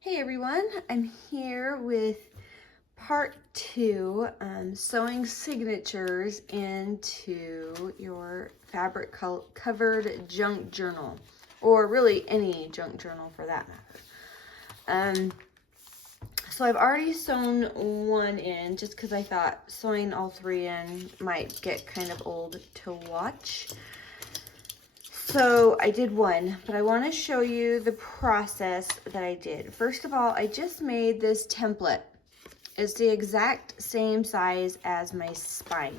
Hey everyone, I'm here with part 2, sewing signatures into your fabric covered junk journal, or really any junk journal for that matter. So I've already sewn one in just because I thought sewing all 3 in might get kind of old to watch. So I did one, but I want to show you the process that I did. First of all, I just made this template. It's the exact same size as my spine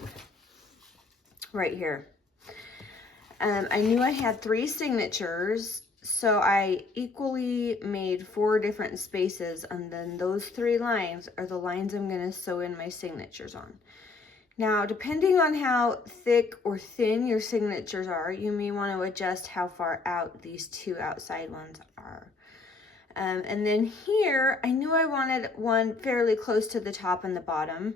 right here. I knew I had 3 signatures, so I equally made 4 different spaces, and then those 3 lines are the lines I'm going to sew in my signatures on. Now, depending on how thick or thin your signatures are, you may want to adjust how far out these 2 outside ones are. And then here, I knew I wanted one fairly close to the top and the bottom.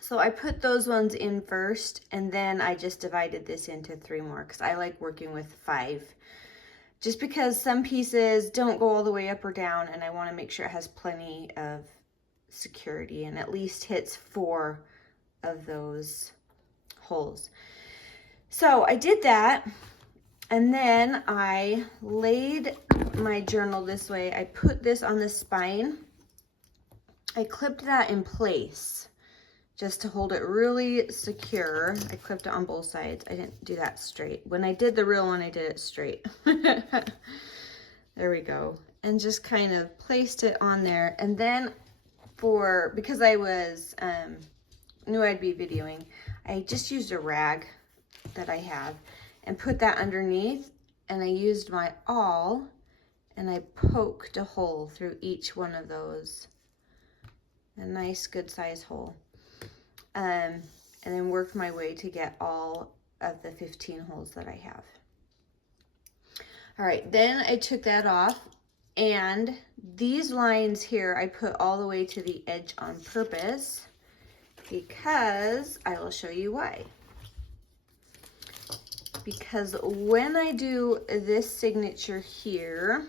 So I put those ones in first, and then I just divided this into 3 more because I like working with 5. Just because some pieces don't go all the way up or down, and I want to make sure it has plenty of security and at least hits 4 of those holes. So I did that, and then I laid my journal this way. I put this on the spine. I clipped that in place just to hold it really secure. I clipped it on both sides. I didn't do that straight. When I did the real one, I did it straight. There we go. And just kind of placed it on there. And then because I was knew I'd be videoing, I just used a rag that I have and put that underneath, and I used my awl and I poked a hole through each one of those, a nice good size hole, and then worked my way to get all of the 15 holes that I have. All right, then I took that off, and these lines here I put all the way to the edge on purpose, because I will show you why. Because when I do this signature here,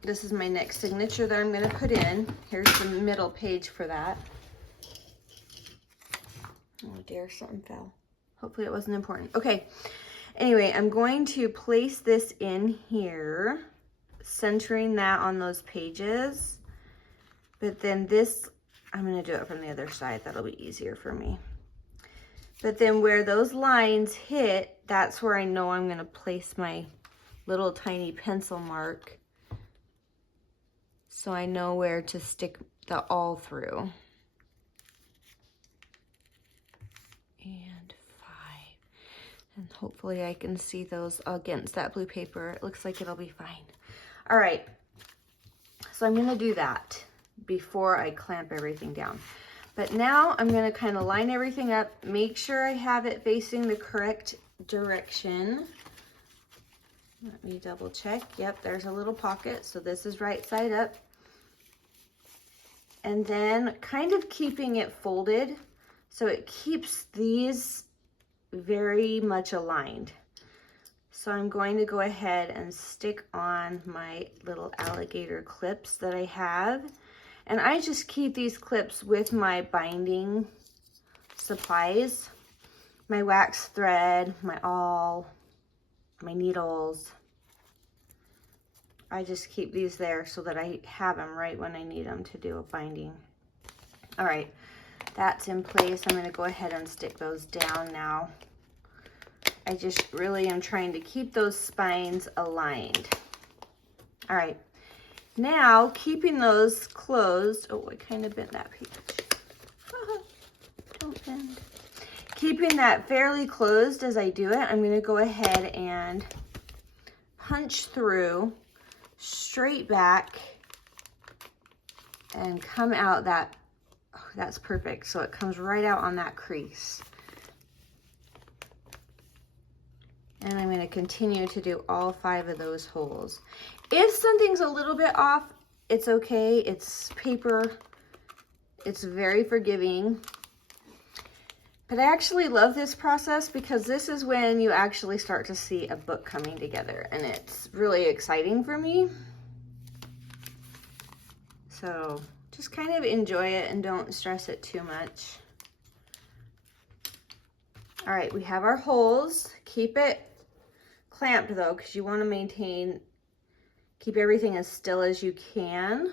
this is my next signature that I'm going to put in. Here's the middle page for that. Oh dear, something fell. Hopefully it wasn't important. Okay, anyway, I'm going to place this in here, centering that on those pages. But then this, I'm going to do it from the other side. That'll be easier for me. But then where those lines hit, that's where I know I'm going to place my little tiny pencil mark, so I know where to stick the awl through. And 5. And hopefully I can see those against that blue paper. It looks like it'll be fine. All right. So I'm going to do that before I clamp everything down. But now I'm going to kind of line everything up, make sure I have it facing the correct direction. Let me double check. Yep, there's a little pocket, so this is right side up. And then kind of keeping it folded so it keeps these very much aligned. So I'm going to go ahead and stick on my little alligator clips that I have. And I just keep these clips with my binding supplies, my wax thread, my awl, my needles. I just keep these there so that I have them right when I need them to do a binding. All right, that's in place. I'm going to go ahead and stick those down now. I just really am trying to keep those spines aligned. All right. Now, keeping those closed, oh, I kind of bent that page. Don't bend. Keeping that fairly closed as I do it, I'm going to go ahead and punch through, straight back, and come out that, oh, that's perfect. So it comes right out on that crease. And I'm going to continue to do all 5 of those holes. If something's a little bit off, it's okay. It's paper. It's very forgiving. But I actually love this process because this is when you actually start to see a book coming together, and it's really exciting for me. So just kind of enjoy it and don't stress it too much. All right, we have our holes. Keep it clamped though, because you want to keep everything as still as you can.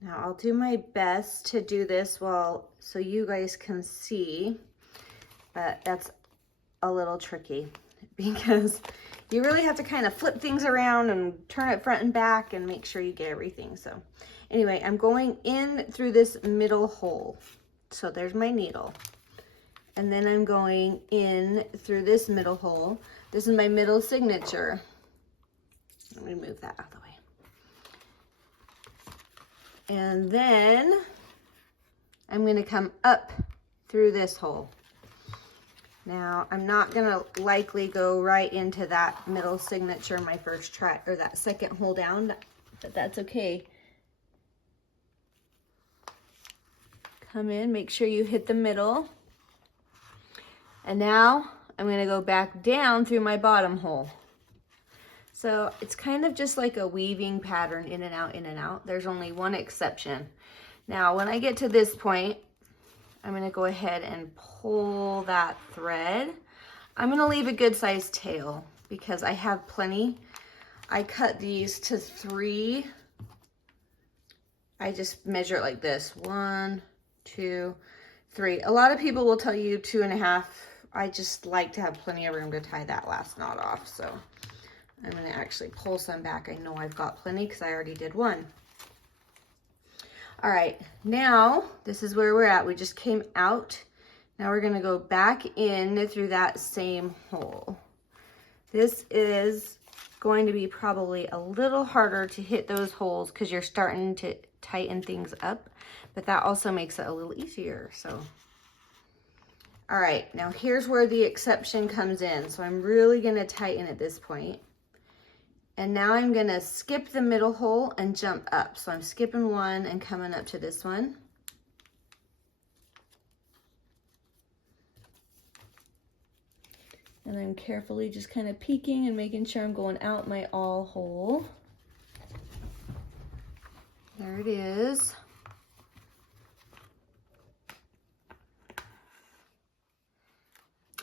Now I'll do my best to do this so you guys can see, but that's a little tricky because you really have to kind of flip things around and turn it front and back and make sure you get everything. So anyway, I'm going in through this middle hole. So there's my needle. And then I'm going in through this middle hole. This is my middle signature. Let me move that out of the way. And then I'm going to come up through this hole. Now, I'm not going to likely go right into that middle signature my first try, or that second hole down, but that's okay. Come in, make sure you hit the middle. And now I'm going to go back down through my bottom hole. So it's kind of just like a weaving pattern, in and out, in and out. There's only one exception. Now, when I get to this point, I'm going to go ahead and pull that thread. I'm going to leave a good sized tail because I have plenty. I cut these to 3. I just measure it like this. 1, 2, 3. A lot of people will tell you 2.5. I just like to have plenty of room to tie that last knot off. So I'm going to actually pull some back. I know I've got plenty because I already did one. All right, now this is where we're at. We just came out. Now we're going to go back in through that same hole. This is going to be probably a little harder to hit those holes because you're starting to tighten things up, but that also makes it a little easier. So, all right, now here's where the exception comes in. So I'm really going to tighten at this point. And now I'm going to skip the middle hole and jump up. So I'm skipping one and coming up to this one. And I'm carefully just kind of peeking and making sure I'm going out my awl hole. There it is.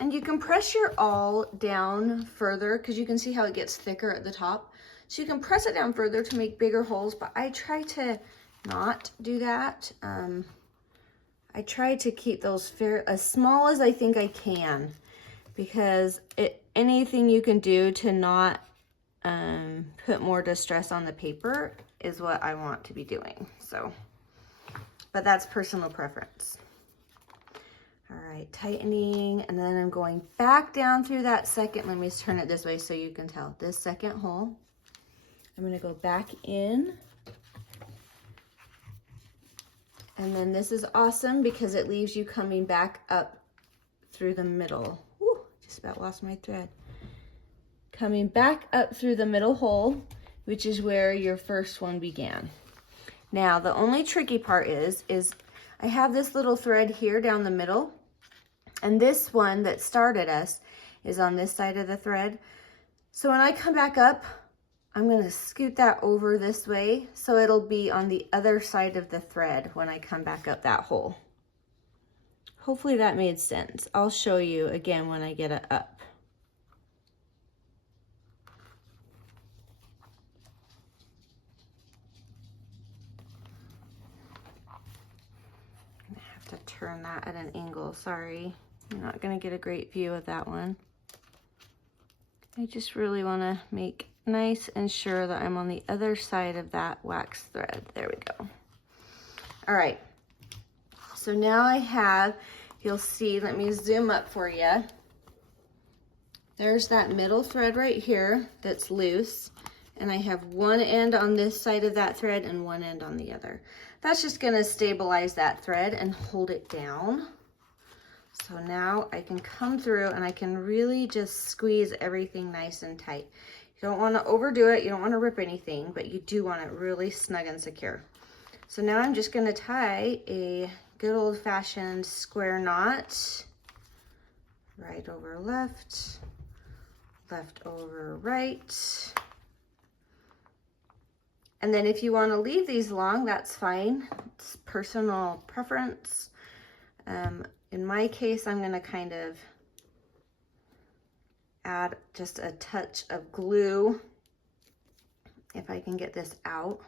And you can press your awl down further because you can see how it gets thicker at the top. So you can press it down further to make bigger holes, but I try to not do that. I try to keep those as small as I think I can, because anything you can do to not put more distress on the paper is what I want to be doing. So, but that's personal preference. All right, tightening, and then I'm going back down through that second. Let me just turn it this way so you can tell. This second hole, I'm going to go back in. And then this is awesome because it leaves you coming back up through the middle. Woo, just about lost my thread. Coming back up through the middle hole, which is where your first one began. Now, the only tricky part is I have this little thread here down the middle, and this one that started us is on this side of the thread. So when I come back up, I'm going to scoot that over this way so it'll be on the other side of the thread when I come back up that hole. Hopefully that made sense. I'll show you again when I get it up. To turn that at an angle, sorry. You're not gonna get a great view of that one. I just really wanna make nice and sure that I'm on the other side of that wax thread. There we go. All right, so now I have, you'll see, let me zoom up for you. There's that middle thread right here that's loose, and I have one end on this side of that thread and one end on the other. That's just gonna stabilize that thread and hold it down. So now I can come through and I can really just squeeze everything nice and tight. You don't wanna overdo it, you don't wanna rip anything, but you do want it really snug and secure. So now I'm just gonna tie a good old-fashioned square knot. Right over left, left over right. And then if you want to leave these long, that's fine. It's personal preference. In my case, I'm going to kind of add just a touch of glue if I can get this out.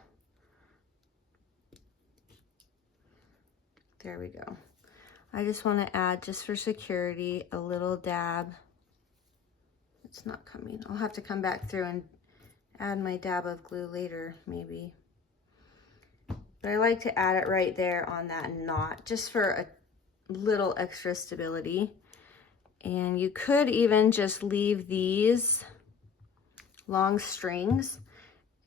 There we go. I just want to add, just for security, a little dab. It's not coming. I'll have to come back through and add my dab of glue later, maybe. But I like to add it right there on that knot, just for a little extra stability. And you could even just leave these long strings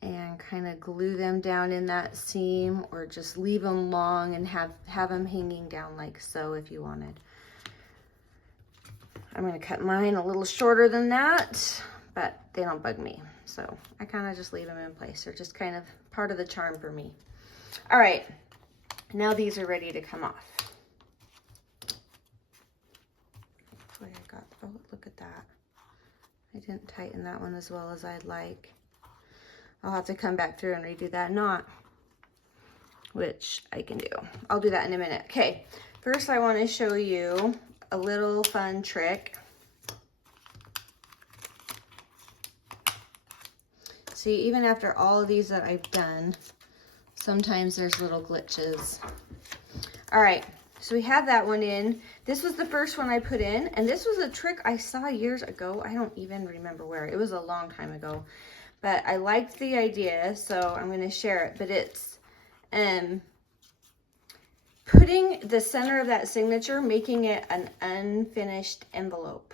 and kind of glue them down in that seam, or just leave them long and have them hanging down like so if you wanted. I'm going to cut mine a little shorter than that, but they don't bug me. So I kind of just leave them in place. They're just kind of part of the charm for me. All right, now these are ready to come off. Boy, oh, look at that. I didn't tighten that one as well as I'd like. I'll have to come back through and redo that knot, which I can do. I'll do that in a minute. Okay, first I want to show you a little fun trick. See, even after all of these that I've done, sometimes there's little glitches. All right, so we have that one in. This was the first one I put in, and this was a trick I saw years ago. I don't even remember where. It was a long time ago, but I liked the idea, so I'm going to share it. But it's putting the center of that signature, making it an unfinished envelope.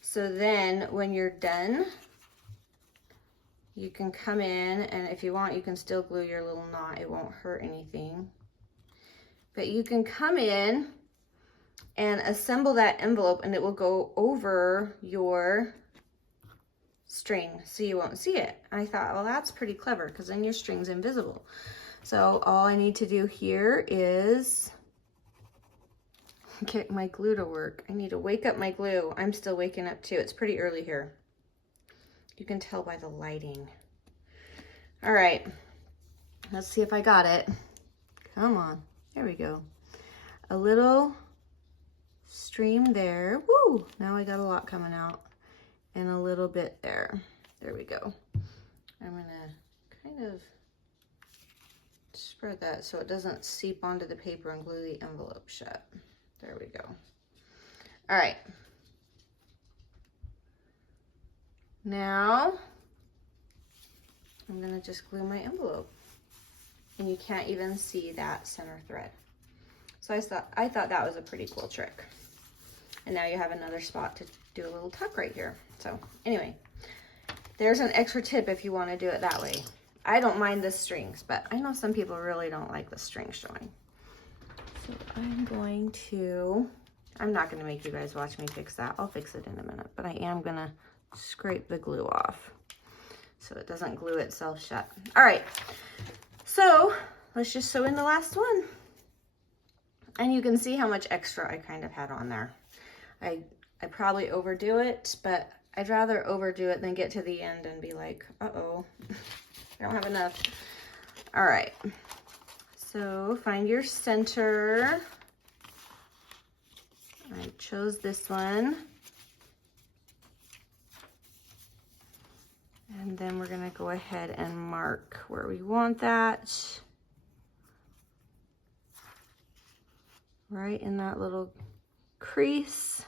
So then when you're done, you can come in, and if you want, you can still glue your little knot. It won't hurt anything. But you can come in and assemble that envelope, and it will go over your string so you won't see it. I thought, well, that's pretty clever, because then your string's invisible. So all I need to do here is get my glue to work. I need to wake up my glue. I'm still waking up too. It's pretty early here. You can tell by the lighting. All right, let's see if I got it. Come on, there we go. A little stream there. Woo, now I got a lot coming out. And a little bit there. There we go. I'm gonna kind of spread that so it doesn't seep onto the paper and glue the envelope shut. There we go. All right. Now, I'm gonna just glue my envelope. And you can't even see that center thread. So I thought that was a pretty cool trick. And now you have another spot to do a little tuck right here. So anyway, there's an extra tip if you want to do it that way. I don't mind the strings, but I know some people really don't like the strings showing. So I'm not going to make you guys watch me fix that. I'll fix it in a minute, but I am going to scrape the glue off so it doesn't glue itself shut. All right, so let's just sew in the last one. And you can see how much extra I kind of had on there. I probably overdo it, but I'd rather overdo it than get to the end and be like, uh-oh, I don't have enough. All right, so find your center. I chose this one. And then we're gonna go ahead and mark where we want that. Right in that little crease.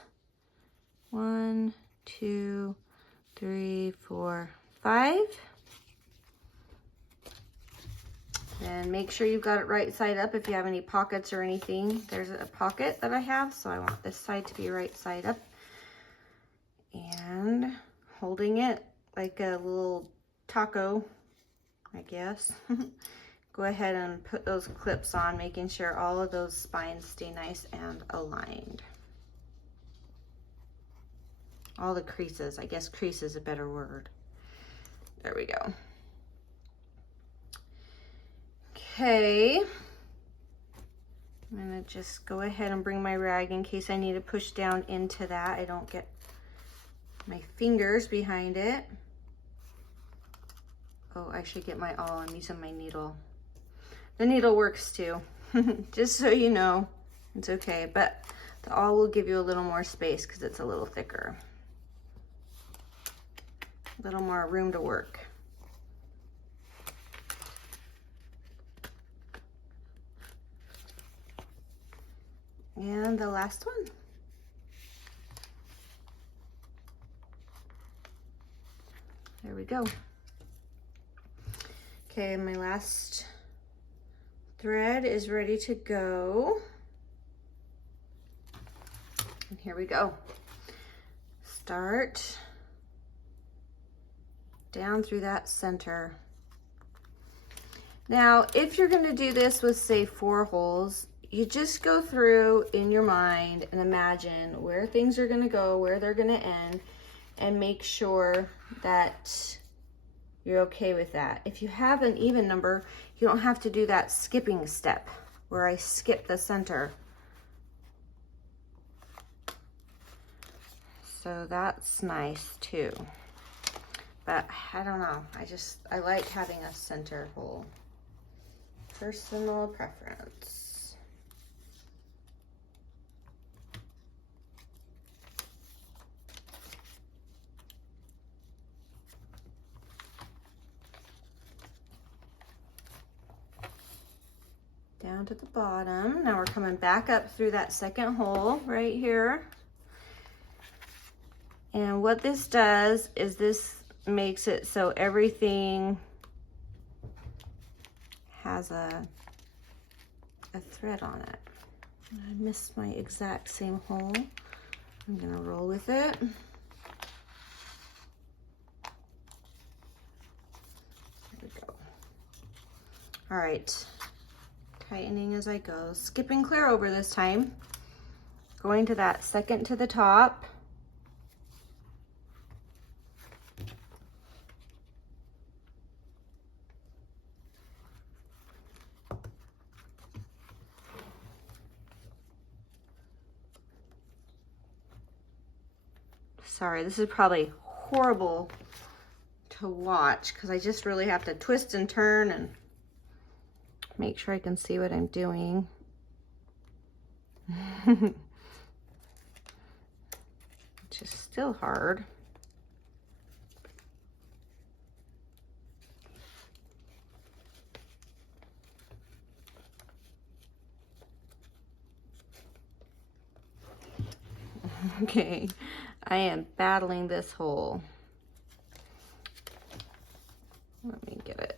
1, 2, 3, 4, 5. And make sure you've got it right side up if you have any pockets or anything. There's a pocket that I have, so I want this side to be right side up. And holding it like a little taco, I guess. Go ahead and put those clips on, making sure all of those spines stay nice and aligned. All the creases, I guess crease is a better word. There we go. Okay. I'm gonna just go ahead and bring my rag in case I need to push down into that. I don't get my fingers behind it. Oh, I should get my awl. I'm using my needle. The needle works too, just so you know. It's okay, but the awl will give you a little more space because it's a little thicker. A little more room to work. And the last one. There we go. Okay, my last thread is ready to go. And here we go. Start down through that center. Now, if you're going to do this with, say, 4 holes, you just go through in your mind and imagine where things are going to go, where they're going to end, and make sure that you're okay with that. If you have an even number, you don't have to do that skipping step where I skip the center. So that's nice too. But I don't know, I like having a center hole. Personal preference. Down to the bottom. Now we're coming back up through that second hole right here. And what this does is this makes it so everything has a thread on it. I missed my exact same hole. I'm gonna roll with it. There we go. All right. Tightening as I go, skipping clear over this time, going to that second to the top, sorry, this is probably horrible to watch because I just really have to twist and turn and make sure I can see what I'm doing. Which is still hard. Okay, I am battling this hole. Let me get it.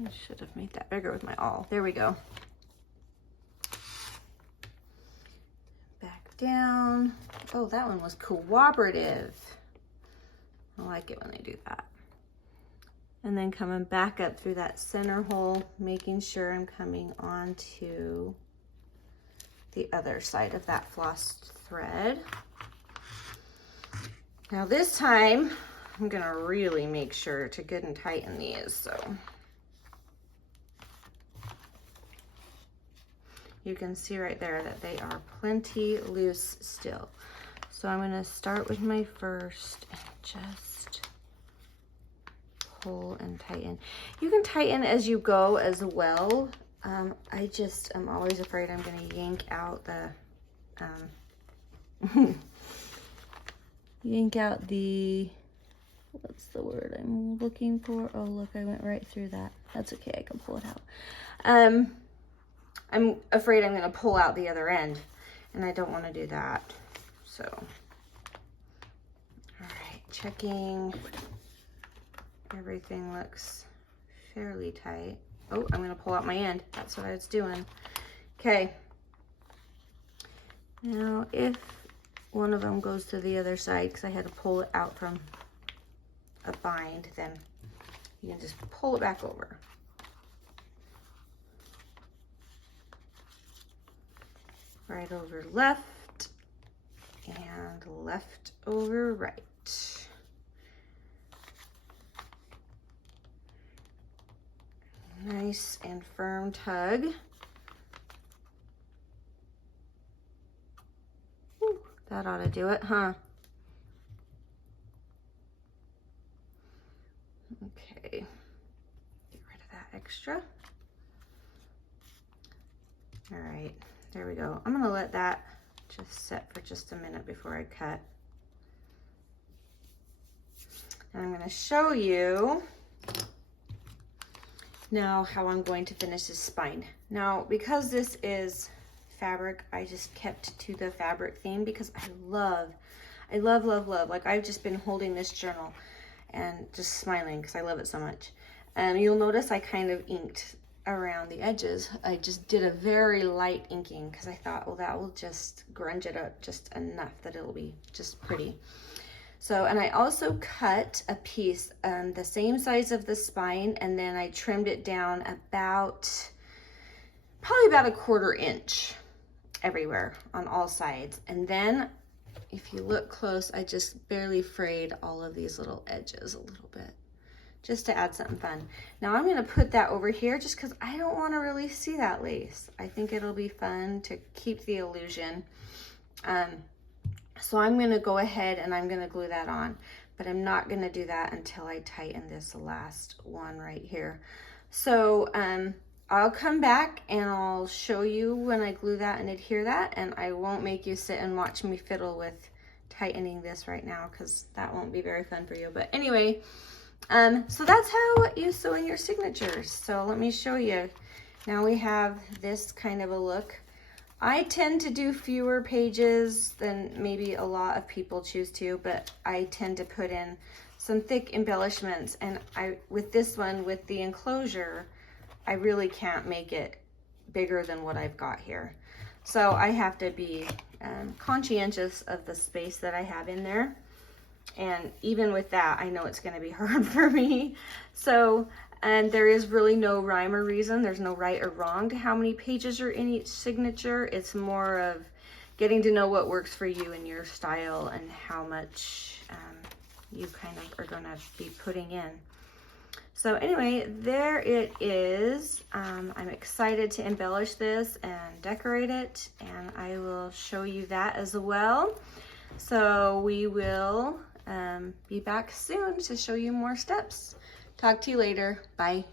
I should have made that bigger with my awl. There we go. Back down. Oh, that one was cooperative. I like it when they do that. And then coming back up through that center hole, making sure I'm coming onto the other side of that flossed thread. Now this time, I'm gonna really make sure to good and tighten these, so. You can see right there that they are plenty loose still. So I'm gonna start with my first and just pull and tighten. You can tighten as you go as well. I'm always afraid I'm gonna yank out the, what's the word I'm looking for? Oh, look, I went right through that. That's okay, I can pull it out. I'm afraid I'm gonna pull out the other end, and I don't wanna do that, so. All right, checking. Everything looks fairly tight. Oh, I'm gonna pull out my end. That's what I was doing. Okay. Now, if one of them goes to the other side, because I had to pull it out from a bind, then you can just pull it back over. Right over left, and left over right. nice and firm tug. Ooh, that ought to do it, huh? Okay, get rid of that extra. All right, there we go. I'm gonna let that just set for just a minute before I cut. And I'm gonna show you now how I'm going to finish this spine. Now, because this is fabric, I just kept to the fabric theme because I love, like I've just been holding this journal and just smiling because I love it so much. You'll notice I kind of inked around the edges. I just did a very light inking because I thought, well, that will just grunge it up just enough that it'll be just pretty. So, and I also cut a piece the same size of the spine, and then I trimmed it down probably about a 1/4 inch everywhere on all sides. And then if you look close, I just barely frayed all of these little edges a little bit, just to add something fun. Now I'm gonna put that over here just because I don't wanna really see that lace. I think it'll be fun to keep the illusion. So I'm gonna go ahead and I'm gonna glue that on, but I'm not gonna do that until I tighten this last one right here. So I'll come back and I'll show you when I glue that and adhere that, and I won't make you sit and watch me fiddle with tightening this right now because that won't be very fun for you. But anyway, so that's how you sew in your signatures. So let me show you. Now we have this kind of a look. I tend to do fewer pages than maybe a lot of people choose to, but I tend to put in some thick embellishments, and with this one, with the enclosure, I really can't make it bigger than what I've got here. So I have to be conscientious of the space that I have in there. And even with that, I know it's gonna be hard for me. So, and there is really no rhyme or reason. There's no right or wrong to how many pages are in each signature. It's more of getting to know what works for you and your style and how much you kind of are gonna be putting in. So anyway, there it is. I'm excited to embellish this and decorate it, and I will show you that as well. So we will be back soon to show you more steps. Talk to you later. Bye.